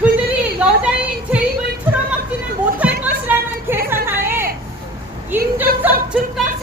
그들이 여자인 제 입을 틀어막지는 못할 것이라는 계산하에 인접석 증가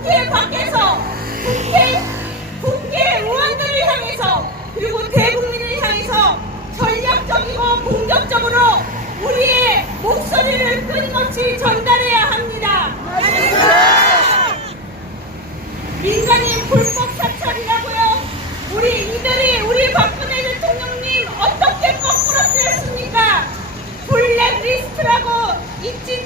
국회 밖에서 국회, 국회 의원들을 향해서 그리고 대국민을 향해서 전략적이고 공격적으로 우리의 목소리를 끊임없이 전달해야 합니다. 민간인 불법 사찰이라고요? 우리 이들이 우리 박근혜 대통령님 어떻게 거꾸로 쓰였습니까? 블랙리스트라고 잊지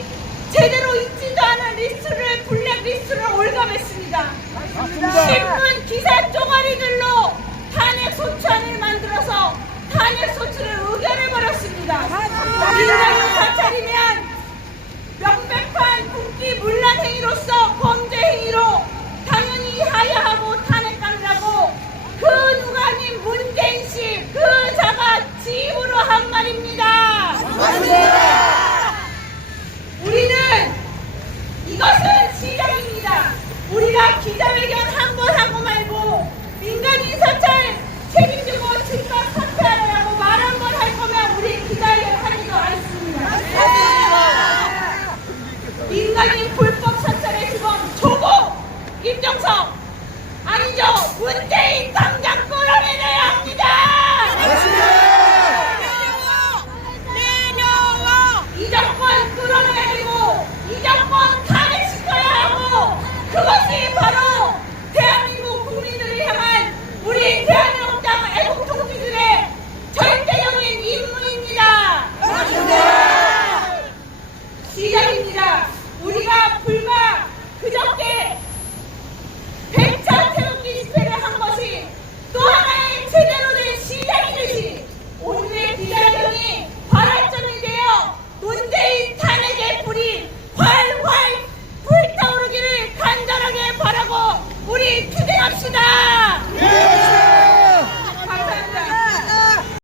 갑시다!